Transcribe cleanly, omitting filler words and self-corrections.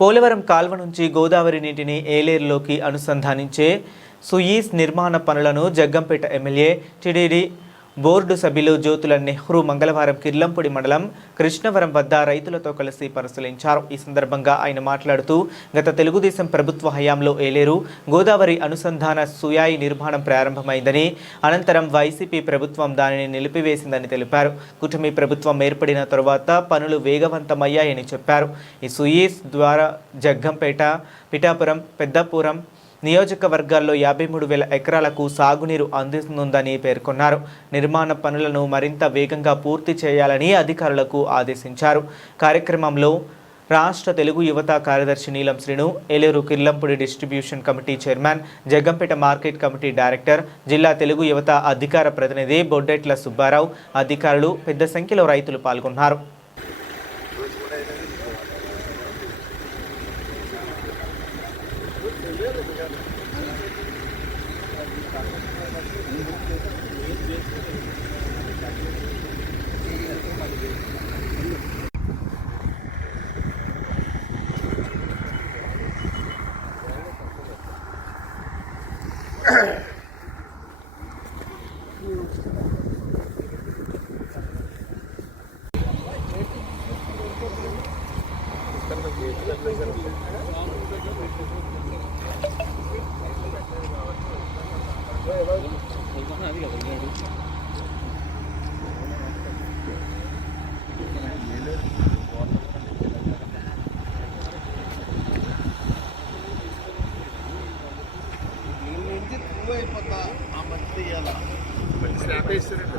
పోలవరం కాల్వ నుంచి గోదావరి నీటిని ఏలేరులోకి అనుసంధానించే సుయీస్ నిర్మాణ పనులను జగ్గంపేట ఎమ్మెల్యే టీడీడీ బోర్డు సభ్యులు జ్యోతుల నెహ్రూ మంగళవారం కిర్లంపూడి మండలం కృష్ణవరం వద్ద రైతులతో కలిసి పరిశీలించారు. ఈ సందర్భంగా ఆయన మాట్లాడుతూ గత తెలుగుదేశం ప్రభుత్వ హయాంలో ఏలేరు గోదావరి అనుసంధాన సుయాయి నిర్మాణం ప్రారంభమైందని, అనంతరం వైసీపీ ప్రభుత్వం దానిని నిలిపివేసిందని తెలిపారు. కూటమి ప్రభుత్వం ఏర్పడిన తరువాత పనులు వేగవంతమయ్యాయని చెప్పారు. ఈ సుయీస్ ద్వారా జగ్గంపేట, పిఠాపురం, పెద్దాపురం నియోజకవర్గాల్లో 53,000 ఎకరాలకు సాగునీరు అందిస్తుందని పేర్కొన్నారు. నిర్మాణ పనులను మరింత వేగంగా పూర్తి చేయాలని అధికారులకు ఆదేశించారు. కార్యక్రమంలో రాష్ట్ర తెలుగు యువత కార్యదర్శి నీలం Srinu, Yeleru Kirlampudi distribution committee chairman, Jaggampeta market committee director, జిల్లా తెలుగు యువత అధికార ప్రతినిధి బొడ్డెట్ల సుబ్బారావు, అధికారులు, పెద్ద సంఖ్యలో రైతులు పాల్గొన్నారు. స్నాప్ వేస్తారండి.